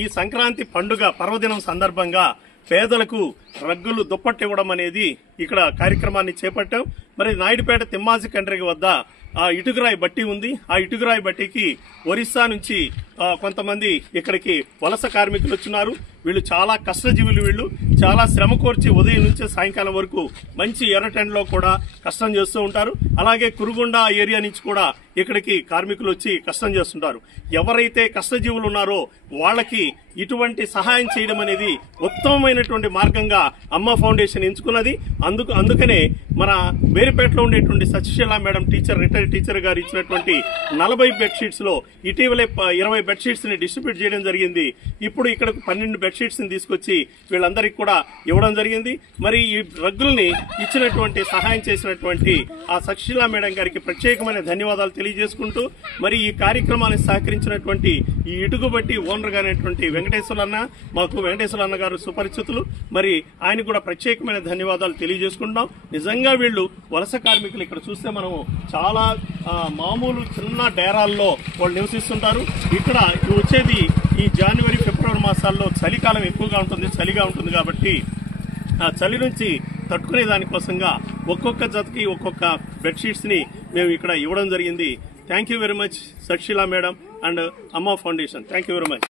ఈ సంక్రాంతి పండుగ పర్వదినం సందర్భంగా పేదలకు రగ్గులు దుప్పట్లు ఇవ్వడం అనేది ఇక్కడ కార్యక్రమాన్ని చేపట్టాం. మరి నాయుడుపేట తిమ్మాజి కండ్రిగ వద్ద ఆ ఇటుకరాయి బట్టి ఉంది. ఆ ఇటుకరాయి బట్టికి ఒరిస్సా నుంచి కొంతమంది ఇక్కడికి వలస కార్మికులు వచ్చినారు. వీళ్ళు చాలా కష్టజీవులు. వీళ్ళు చాలా శ్రమ కోర్చి ఉదయం నుంచి సాయంకాలం వరకు మంచి ఎర్రటెండలో కూడా కష్టం చేస్తూ ఉంటారు. అలాగే కురుగుండ ఏరియా నుంచి కూడా ఇక్కడికి కార్మికులు వచ్చి కష్టం చేస్తుంటారు. ఎవరైతే కష్టజీవులు ఉన్నారో వాళ్ళకి ఇటువంటి సహాయం చేయడం అనేది ఉత్తమమైనటువంటి మార్గంగా అమ్మ ఫౌండేషన్ ఎంచుకున్నది. అందుకనే మన వేరుపేటలో ఉండేటువంటి సత్యశీల మేడం రిటైర్డ్ టీచర్ గారు ఇచ్చినటువంటి 40 బెడ్షీట్స్ లో ఇటీవలే 20 బెడ్షీట్స్ ని డిస్ట్రిబ్యూట్ చేయడం జరిగింది. ఇప్పుడు ఇక్కడ 12 బెడ్షీట్స్ ని తీసుకొచ్చి వీళ్ళందరికీ కూడా ఇవ్వడం జరిగింది. మరి ఈ రగ్గుల్ని ఇచ్చినటువంటి సహాయం చేసినటువంటి ఆ సత్యశీల మేడం గారికి ప్రత్యేకమైన ధన్యవాదాలు తెలియజేసుకుంటూ, మరి ఈ కార్యక్రమాన్ని సహకరించినటువంటి ఈ ఇటుకబట్టి ఓనర్ గారైనటువంటి వెంకటేశ్వరన్న, మాకు వెంకటేశ్వరన్న గారు సుపరిచితులు. మరి ఆయన కూడా ప్రత్యేకమైన ధన్యవాదాలు తెలియజేసుకుంటాం. నిజంగా వీళ్ళు వలస కార్మికులు. ఇక్కడ చూస్తే మనము చాలా మామూలు చిన్న డేరాల్లో వాళ్ళు నివసిస్తుంటారు. ఇక్కడ వచ్చేది ఈ జనవరి ఫిబ్రవరి మాసాల్లో చలికాలం ఎక్కువగా ఉంటుంది, చలిగా ఉంటుంది. కాబట్టి ఆ చలి నుంచి తట్టుకునే దానికోసంగా ఒక్కొక్క జతకి ఒక్కొక్క బెడ్షీట్స్ ని మేము ఇక్కడ ఇవ్వడం జరిగింది. Thank you very much Satyasheela madam and Amma foundation. Thank you very much.